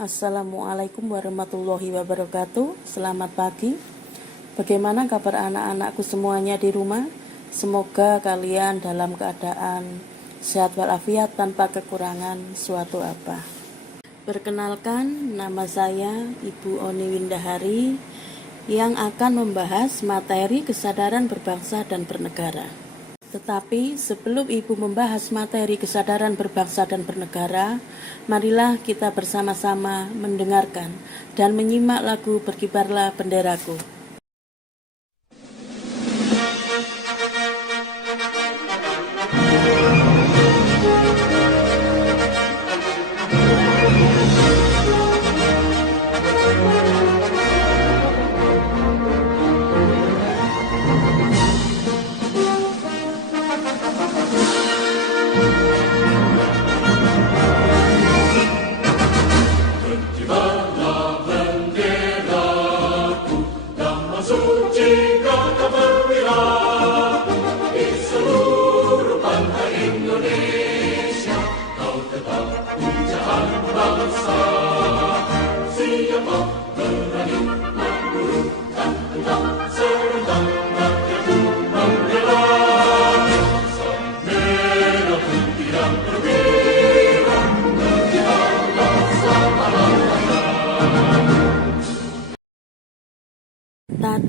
Assalamualaikum warahmatullahi wabarakatuh. Selamat pagi. Bagaimana kabar anak-anakku semuanya di rumah? Semoga kalian dalam keadaan sehat walafiat tanpa kekurangan suatu apa. Perkenalkan, nama saya Ibu Oni Windahari yang akan membahas materi kesadaran berbangsa dan bernegara. Tetapi sebelum Ibu membahas materi kesadaran berbangsa dan bernegara, marilah kita bersama-sama mendengarkan dan menyimak lagu Berkibarlah Benderaku.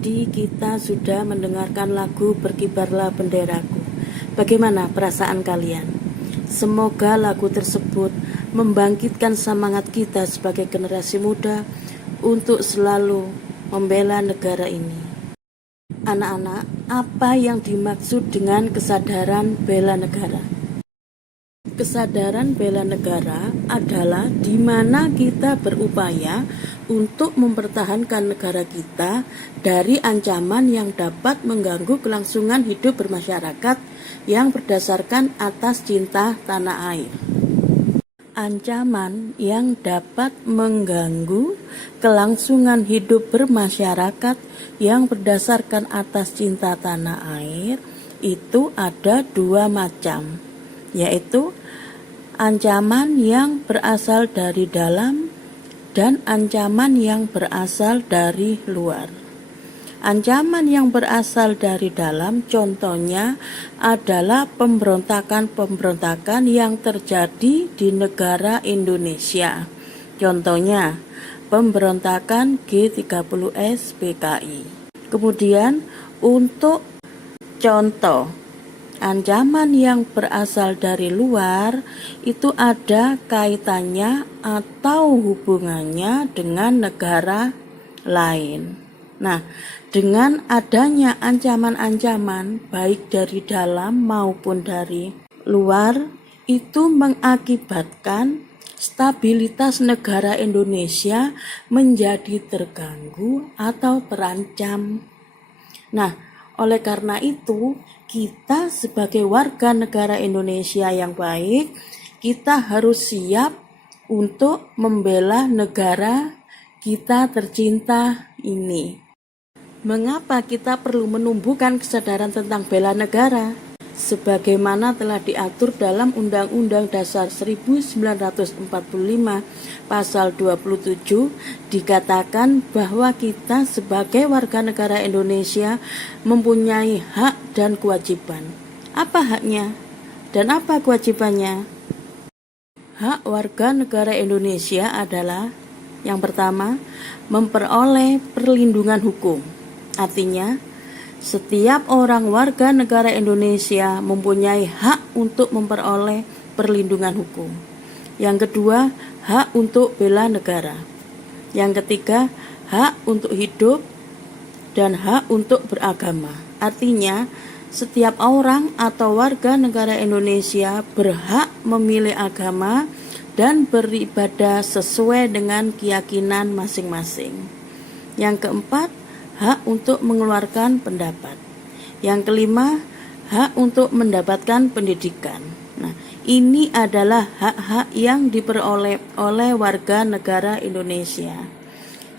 Tadi kita sudah mendengarkan lagu Berkibarlah Benderaku. Bagaimana perasaan kalian? Semoga lagu tersebut membangkitkan semangat kita sebagai generasi muda untuk selalu membela negara ini. Anak-anak, apa yang dimaksud dengan kesadaran bela negara? Kesadaran bela negara adalah di mana kita berupaya untuk mempertahankan negara kita dari ancaman yang dapat mengganggu kelangsungan hidup bermasyarakat yang berdasarkan atas cinta tanah air. Ancaman yang dapat mengganggu kelangsungan hidup bermasyarakat yang berdasarkan atas cinta tanah air itu ada dua macam, yaitu ancaman yang berasal dari dalam dan ancaman yang berasal dari luar. Ancaman yang berasal dari dalam contohnya adalah pemberontakan-pemberontakan yang terjadi di negara Indonesia. Contohnya pemberontakan G30S PKI. Kemudian untuk contoh ancaman yang berasal dari luar itu ada kaitannya atau hubungannya dengan negara lain. Nah, dengan adanya ancaman-ancaman baik dari dalam maupun dari luar itu mengakibatkan stabilitas negara Indonesia menjadi terganggu atau terancam. Nah, oleh karena itu, kita sebagai warga negara Indonesia yang baik, kita harus siap untuk membela negara kita tercinta ini. Mengapa kita perlu menumbuhkan kesadaran tentang bela negara? Sebagaimana telah diatur dalam Undang-Undang Dasar 1945 Pasal 27 dikatakan bahwa kita sebagai warga negara Indonesia mempunyai hak dan kewajiban. Apa haknya dan apa kewajibannya? Hak warga negara Indonesia adalah yang pertama, memperoleh perlindungan hukum. Artinya, setiap orang warga negara Indonesia mempunyai hak untuk memperoleh perlindungan hukum. Yang kedua, hak untuk bela negara. Yang ketiga, hak untuk hidup dan hak untuk beragama. Artinya, setiap orang atau warga negara Indonesia berhak memilih agama dan beribadah sesuai dengan keyakinan masing-masing. Yang keempat, hak untuk mengeluarkan pendapat. Yang kelima, hak untuk mendapatkan pendidikan. Nah, ini adalah hak-hak yang diperoleh oleh warga negara Indonesia.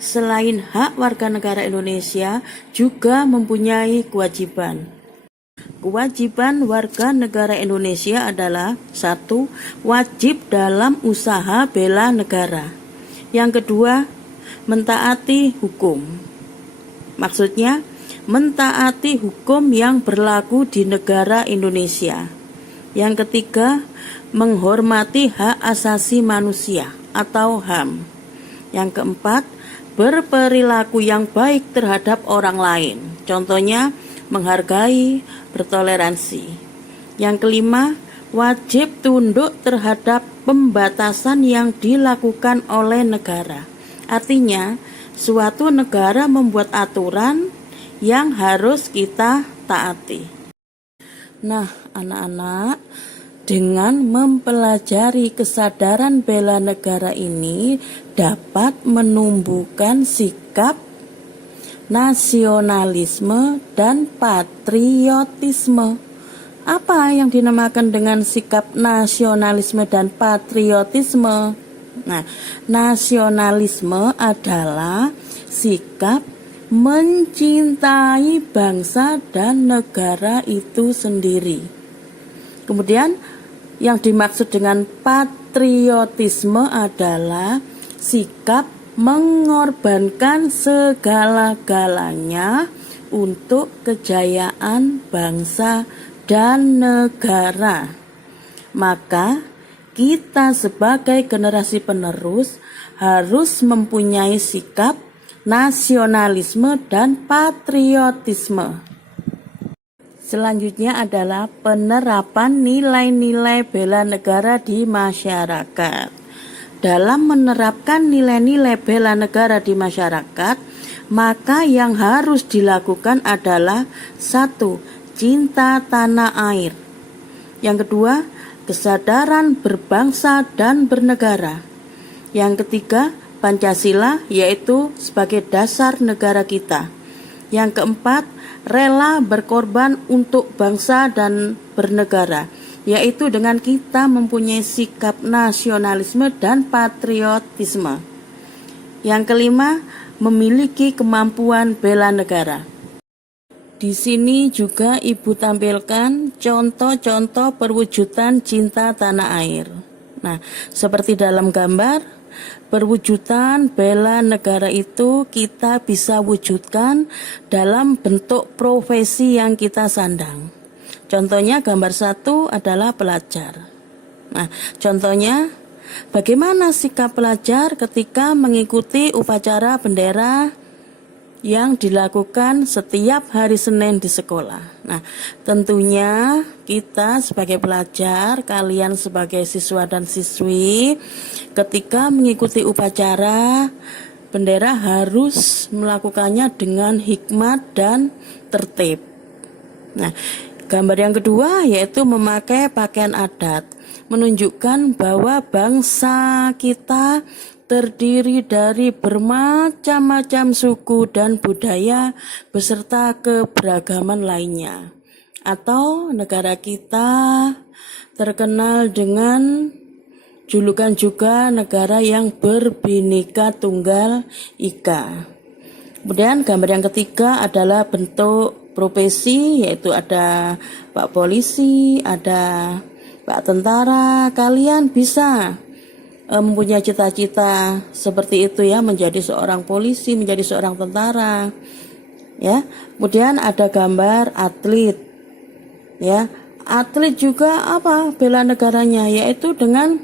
Selain hak warga negara Indonesia juga mempunyai kewajiban. Kewajiban warga negara Indonesia adalah 1. Wajib dalam usaha bela negara. Yang kedua, mentaati hukum. Maksudnya, mentaati hukum yang berlaku di negara Indonesia. Yang ketiga, menghormati hak asasi manusia atau HAM. Yang keempat, berperilaku yang baik terhadap orang lain. Contohnya, menghargai, bertoleransi. Yang kelima, wajib tunduk terhadap pembatasan yang dilakukan oleh negara. Artinya, suatu negara membuat aturan yang harus kita taati. Nah, anak-anak, dengan mempelajari kesadaran bela negara ini dapat menumbuhkan sikap nasionalisme dan patriotisme. Apa yang dinamakan dengan sikap nasionalisme dan patriotisme? Nah, nasionalisme adalah sikap mencintai bangsa dan negara itu sendiri. Kemudian yang dimaksud dengan patriotisme adalah sikap mengorbankan segala-galanya untuk kejayaan bangsa dan negara. Maka kita sebagai generasi penerus harus mempunyai sikap nasionalisme dan patriotisme. Selanjutnya adalah penerapan nilai-nilai bela negara di masyarakat. Dalam menerapkan nilai-nilai bela negara di masyarakat, maka yang harus dilakukan adalah 1. Cinta tanah air. Yang kedua, kesadaran berbangsa dan bernegara. Yang ketiga, Pancasila, yaitu sebagai dasar negara kita. Yang keempat, rela berkorban untuk bangsa dan bernegara, yaitu dengan kita mempunyai sikap nasionalisme dan patriotisme. Yang kelima, memiliki kemampuan bela negara. Di sini juga Ibu tampilkan contoh-contoh perwujudan cinta tanah air. Nah, seperti dalam gambar, perwujudan bela negara itu kita bisa wujudkan dalam bentuk profesi yang kita sandang. Contohnya gambar 1 adalah pelajar. Nah, contohnya bagaimana sikap pelajar ketika mengikuti upacara bendera yang dilakukan setiap hari Senin di sekolah. Nah, tentunya kita sebagai pelajar, kalian sebagai siswa dan siswi, ketika mengikuti upacara bendera harus melakukannya dengan hikmat dan tertib. Nah, gambar yang kedua yaitu memakai pakaian adat, menunjukkan bahwa bangsa kita terdiri dari bermacam-macam suku dan budaya beserta keberagaman lainnya. Atau negara kita terkenal dengan julukan juga negara yang berbhinneka tunggal ika. Kemudian gambar yang ketiga adalah bentuk profesi, yaitu ada Pak Polisi, ada Pak Tentara. Kalian bisa mempunyai cita-cita seperti itu ya, menjadi seorang polisi, menjadi seorang tentara ya. Kemudian ada gambar atlet ya. Atlet juga apa? Bela negaranya, yaitu dengan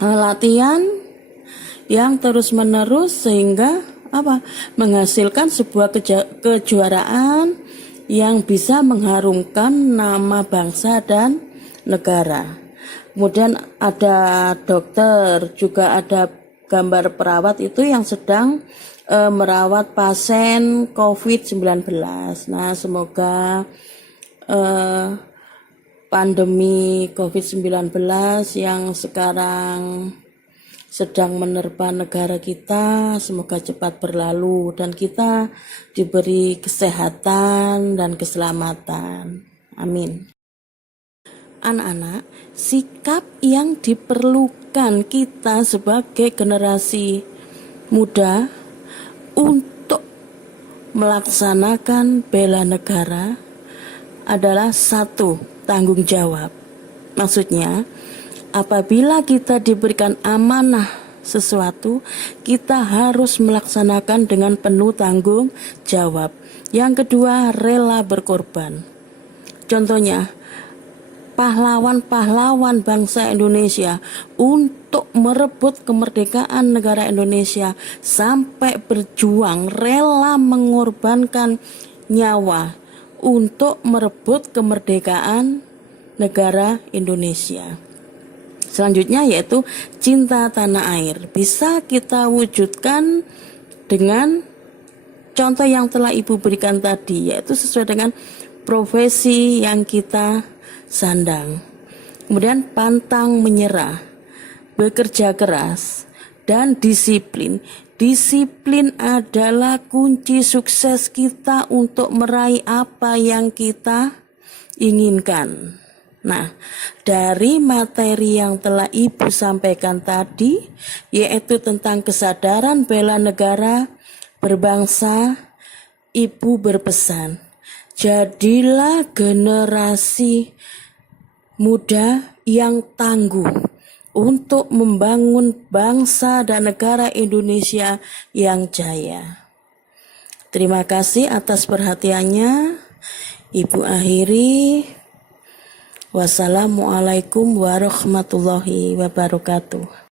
latihan yang terus-menerus sehingga apa? Menghasilkan sebuah kejuaraan yang bisa mengharumkan nama bangsa dan negara. Kemudian ada dokter, juga ada gambar perawat itu yang sedang merawat pasien COVID-19. Nah, semoga pandemi COVID-19 yang sekarang sedang menerpa negara kita semoga cepat berlalu dan kita diberi kesehatan dan keselamatan. Amin. Anak-anak, sikap yang diperlukan kita sebagai generasi muda untuk melaksanakan bela negara adalah 1, tanggung jawab. Maksudnya, apabila kita diberikan amanah sesuatu, kita harus melaksanakan dengan penuh tanggung jawab. Yang kedua, rela berkorban. Contohnya, pahlawan-pahlawan bangsa Indonesia untuk merebut kemerdekaan negara Indonesia sampai berjuang rela mengorbankan nyawa untuk merebut kemerdekaan negara Indonesia. Selanjutnya yaitu cinta tanah air. Bisa kita wujudkan dengan contoh yang telah Ibu berikan tadi, yaitu sesuai dengan profesi yang kita sandang. Kemudian pantang menyerah, bekerja keras, dan disiplin. Disiplin adalah kunci sukses kita untuk meraih apa yang kita inginkan. Nah, dari materi yang telah Ibu sampaikan tadi, yaitu tentang kesadaran bela negara, berbangsa, Ibu berpesan, jadilah generasi muda yang tangguh untuk membangun bangsa dan negara Indonesia yang jaya. Terima kasih atas perhatiannya. Ibu akhiri. Wassalamualaikum warahmatullahi wabarakatuh.